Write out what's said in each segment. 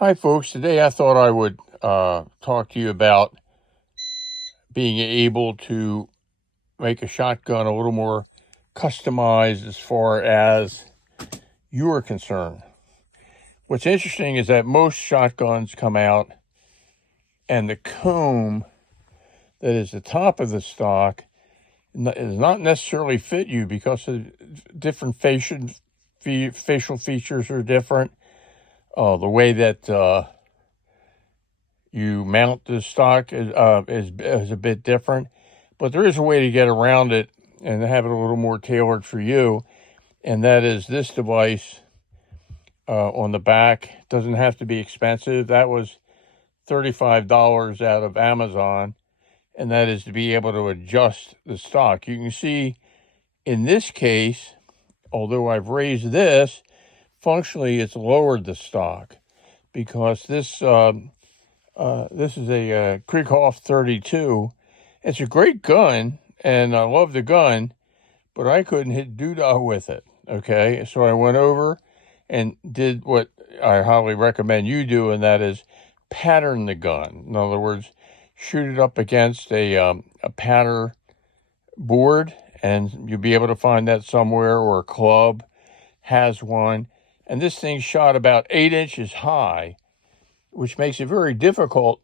Hi, folks. Today I thought I would talk to you about being able to make a shotgun a little more customized as far as you are concerned. What's interesting is that most shotguns come out and the comb that is the top of the stock does not necessarily fit you because of different facial features are different. The way that you mount the stock is a bit different, but there is a way to get around it and have it a little more tailored for you, and that is this device on the back. Doesn't have to be expensive. That was $35 out of Amazon, and that is to be able to adjust the stock. You can see in this case, although I've raised this, functionally it's lowered the stock because this is a Krieghoff 32. It's a great gun, and I love the gun, but I couldn't hit doodah with it, okay? So I went over and did what I highly recommend you do, and that is pattern the gun. In other words, shoot it up against a pattern board, and you'll be able to find that somewhere, or a club has one. And this thing shot about 8 inches high, which makes it very difficult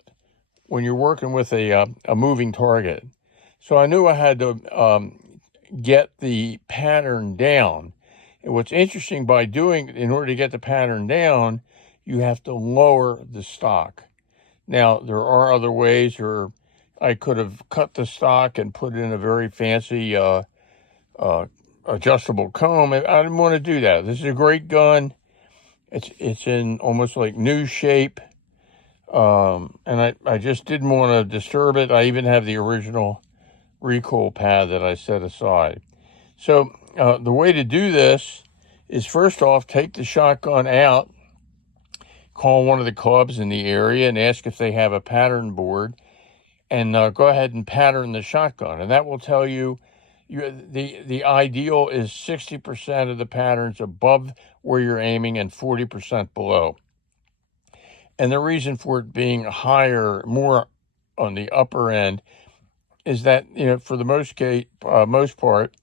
when you're working with a moving target. So I knew I had to get the pattern down. And what's interesting in order to get the pattern down, you have to lower the stock. Now, there are other ways, or I could have cut the stock and put in a very fancy adjustable comb. I didn't want to do that. This is a great gun. It's in almost like new shape. And I just didn't want to disturb it. I even have the original recoil pad that I set aside. So the way to do this is, first off, take the shotgun out, call one of the clubs in the area and ask if they have a pattern board, and go ahead and pattern the shotgun. And that will tell you, the ideal is 60% of the patterns above where you're aiming and 40% below. And the reason for it being higher, more on the upper end, is that, for the most part,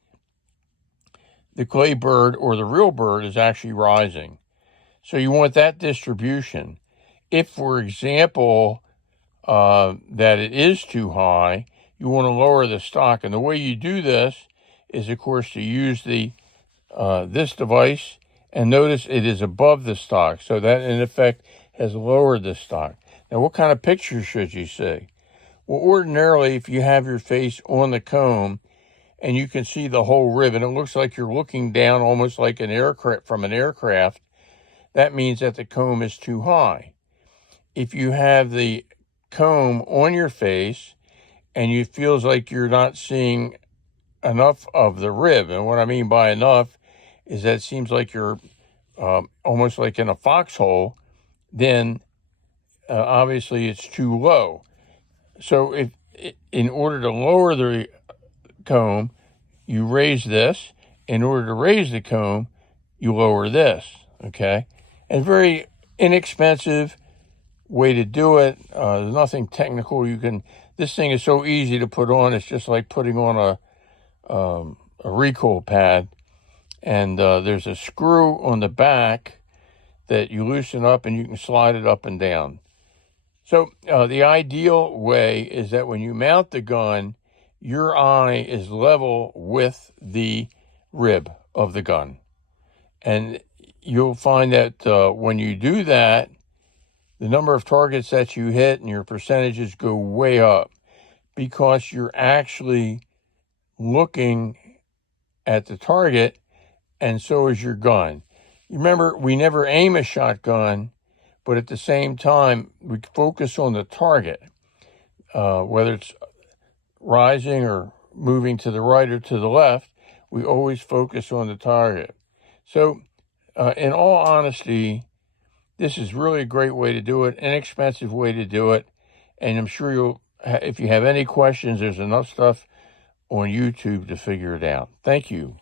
the clay bird or the real bird is actually rising. So you want that distribution. If, for example, that it is too high, you want to lower the stock. And the way you do this is, of course, to use this device, and notice it is above the stock. So that, in effect, has lowered the stock. Now, what kind of picture should you see? Well, ordinarily, if you have your face on the comb and you can see the whole rib, and it looks like you're looking down almost like from an aircraft, that means that the comb is too high. If you have the comb on your face and it feels like you're not seeing enough of the rib, and what I mean by enough is that it seems like you're almost like in a foxhole, then obviously it's too low. So in order to lower the comb, you raise this. In order to raise the comb, you lower this, okay? And very inexpensive way to do it. There's nothing technical. This thing is so easy to put on. It's just like putting on a recoil pad. And there's a screw on the back that you loosen up, and you can slide it up and down. So the ideal way is that when you mount the gun, your eye is level with the rib of the gun. And you'll find that when you do that, the number of targets that you hit and your percentages go way up, because you're actually looking at the target, and so is your gun. Remember, we never aim a shotgun, but at the same time, we focus on the target, whether it's rising or moving to the right or to the left. We always focus on the target. So, in all honesty, this is really a great way to do it, inexpensive way to do it, and I'm sure if you have any questions, there's enough stuff on YouTube to figure it out. Thank you.